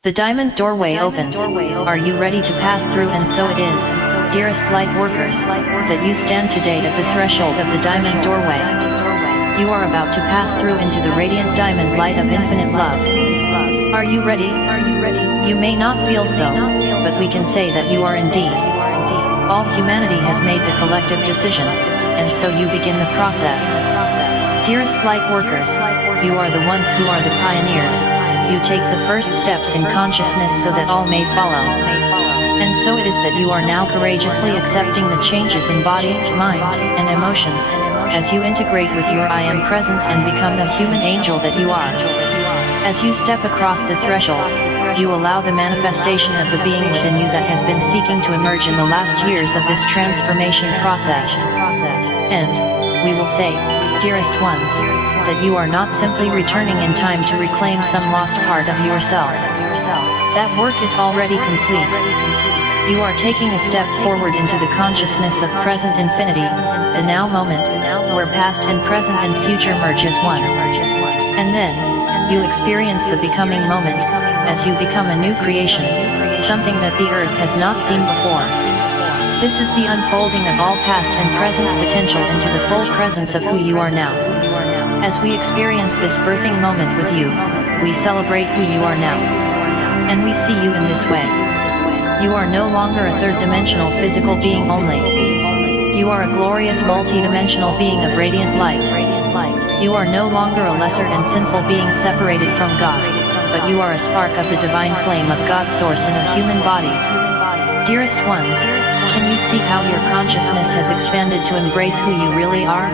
The diamond doorway opens. Are you ready to pass through? And so it is, dearest light workers, that you stand today at the threshold of the diamond doorway. You are about to pass through into the radiant diamond light of infinite love. Are you ready? You may not feel so, but we can say that you are indeed. All humanity has made the collective decision, and so you begin the process. Dearest light workers, you are the ones who are the pioneers. You take the first steps in consciousness so that all may follow. And so it is that you are now courageously accepting the changes in body, mind, and emotions, as you integrate with your I Am presence and become the human angel that you are. As you step across the threshold, you allow the manifestation of the being within you that has been seeking to emerge in the last years of this transformation process. And we will say, dearest ones, that you are not simply returning in time to reclaim some lost part of yourself. That work is already complete. You are taking a step forward into the consciousness of present infinity, the now moment, where past and present and future merge as one. And then, you experience the becoming moment, as you become a new creation, something that the earth has not seen before. This is the unfolding of all past and present potential into the full presence of who you are now. As we experience this birthing moment with you, we celebrate who you are now. And we see you in this way. You are no longer a third-dimensional physical being only. You are a glorious multi-dimensional being of radiant light. You are no longer a lesser and sinful being separated from God, but you are a spark of the divine flame of God's source in a human body. Dearest ones, can you see how your consciousness has expanded to embrace who you really are?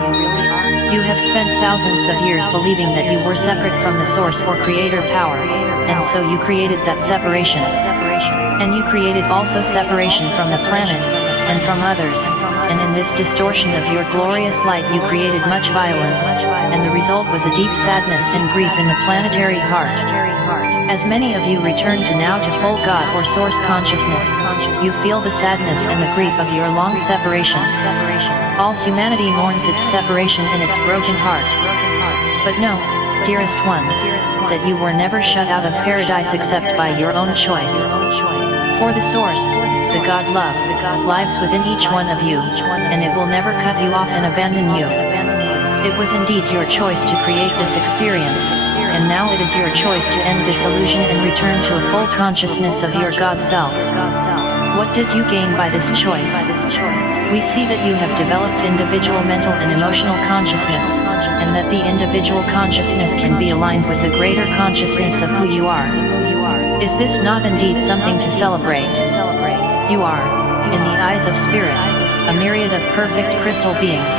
You have spent thousands of years believing that you were separate from the source or creator power, and so you created that separation. And you created also separation from the planet, and from others, and in this distortion of your glorious light you created much violence, and the result was a deep sadness and grief in the planetary heart. As many of you return to now to full God or source consciousness, you feel the sadness and the grief of your long separation. All humanity mourns its separation in its broken heart. But know, dearest ones, that you were never shut out of paradise except by your own choice. For the source, the God love, lives within each one of you, and it will never cut you off and abandon you. It was indeed your choice to create this experience, and now it is your choice to end this illusion and return to a full consciousness of your God self. What did you gain by this choice? We see that you have developed individual mental and emotional consciousness, and that the individual consciousness can be aligned with the greater consciousness of who you are. Is this not indeed something to celebrate? You are, in the eyes of spirit, a myriad of perfect crystal beings,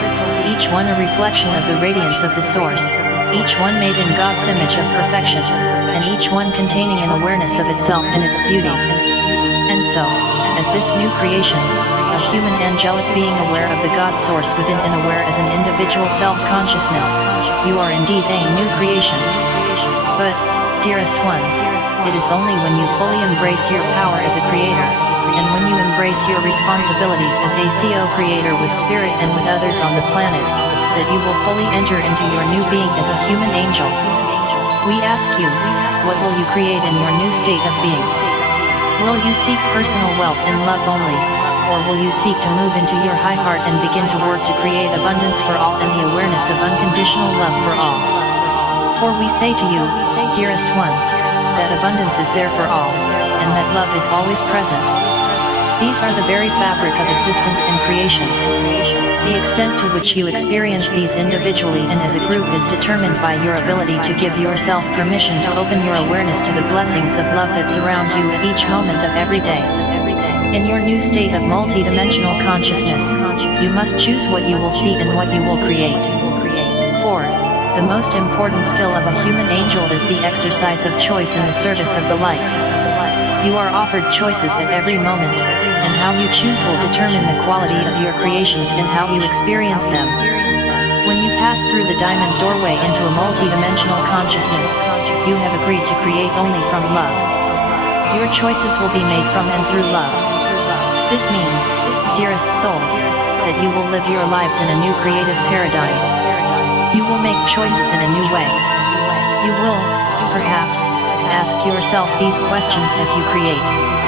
each one a reflection of the radiance of the source, each one made in God's image of perfection, and each one containing an awareness of itself and its beauty. And so, as this new creation, a human angelic being aware of the God source within and aware as an individual self-consciousness, you are indeed a new creation. But, dearest ones, it is only when you fully embrace your power as a creator, and when you embrace your responsibilities as a co-creator with spirit and with others on the planet, that you will fully enter into your new being as a human angel. We ask you, what will you create in your new state of being? Will you seek personal wealth and love only, or will you seek to move into your high heart and begin to work to create abundance for all and the awareness of unconditional love for all? For we say to you, dearest ones, that abundance is there for all, and that love is always present. These are the very fabric of existence and creation. The extent to which you experience these individually and as a group is determined by your ability to give yourself permission to open your awareness to the blessings of love that surround you at each moment of every day. In your new state of multi-dimensional consciousness, you must choose what you will see and what you will create. For the most important skill of a human angel is the exercise of choice in the service of the light. You are offered choices at every moment, and how you choose will determine the quality of your creations and how you experience them. When you pass through the diamond doorway into a multi-dimensional consciousness, you have agreed to create only from love. Your choices will be made from and through love. This means, dearest souls, that you will live your lives in a new creative paradigm. You will make choices in a new way. You will, perhaps, Ask yourself these questions as you create.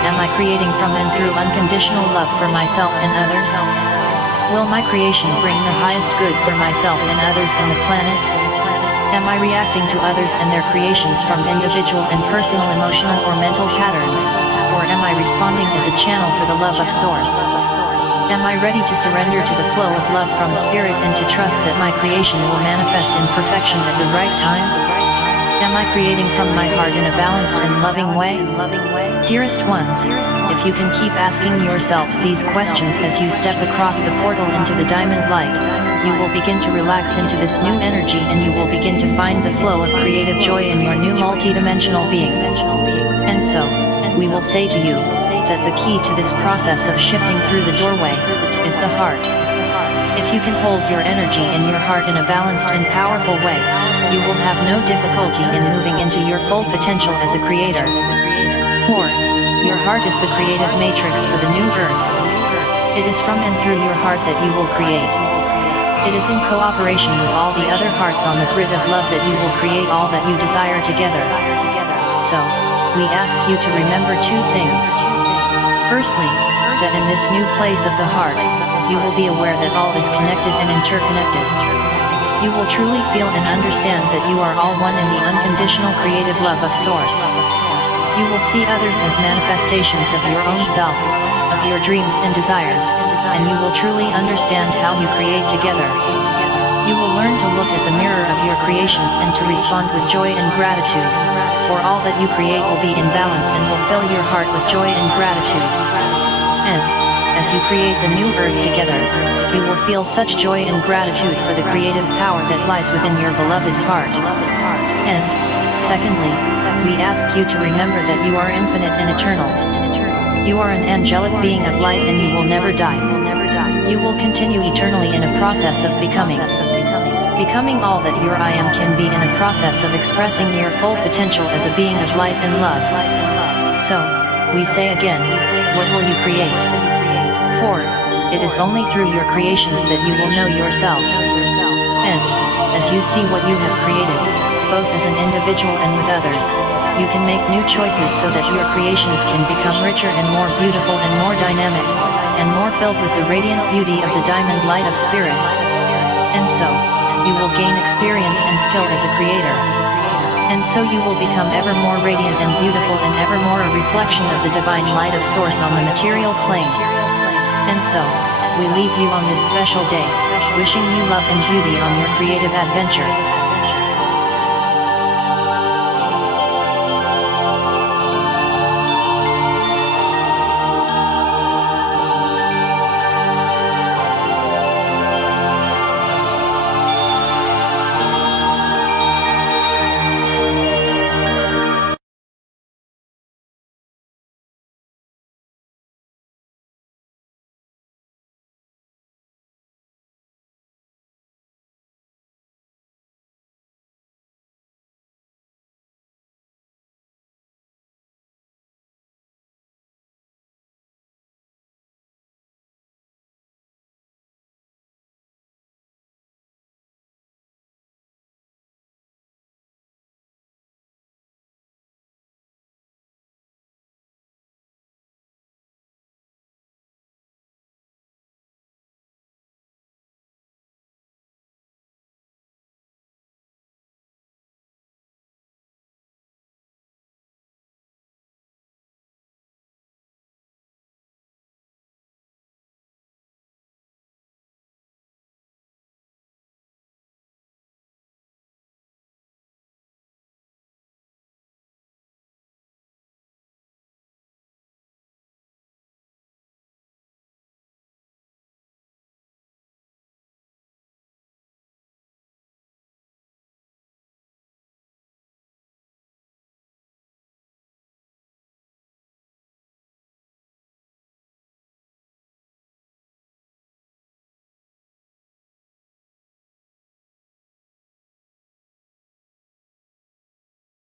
Am I creating from and through unconditional love for myself and others? Will my creation bring the highest good for myself and others in the planet? Am I reacting to others and their creations from individual and personal emotional or mental patterns, or am I responding as a channel for the love of Source? Am I ready to surrender to the flow of love from Spirit and to trust that my creation will manifest in perfection at the right time? Am I creating from my heart in a balanced and loving way? Dearest ones, if you can keep asking yourselves these questions as you step across the portal into the diamond light, you will begin to relax into this new energy and you will begin to find the flow of creative joy in your new multidimensional being. And so, we will say to you, that the key to this process of shifting through the doorway, is the heart. If you can hold your energy in your heart in a balanced and powerful way, you will have no difficulty in moving into your full potential as a creator. 4. Your heart is the creative matrix for the new earth. It is from and through your heart that you will create. It is in cooperation with all the other hearts on the grid of love that you will create all that you desire together. So, we ask you to remember two things. Firstly, that in this new place of the heart, you will be aware that all is connected and interconnected. You will truly feel and understand that you are all one in the unconditional creative love of Source. You will see others as manifestations of your own self, of your dreams and desires, and you will truly understand how you create together. You will learn to look at the mirror of your creations and to respond with joy and gratitude, for all that you create will be in balance and will fill your heart with joy and gratitude. And, as you create the new earth together, you will feel such joy and gratitude for the creative power that lies within your beloved heart. And, secondly, we ask you to remember that you are infinite and eternal. You are an angelic being of light and you will never die. You will continue eternally in a process of becoming. Becoming all that your I am can be in a process of expressing your full potential as a being of light and love. So, we say again, what will you create? 4. It is only through your creations that you will know yourself. And, as you see what you have created, both as an individual and with others, you can make new choices so that your creations can become richer and more beautiful and more dynamic, and more filled with the radiant beauty of the diamond light of Spirit. And so, you will gain experience and skill as a creator. And so you will become ever more radiant and beautiful and ever more a reflection of the divine light of Source on the material plane. And so, we leave you on this special day, wishing you love and beauty on your creative adventure.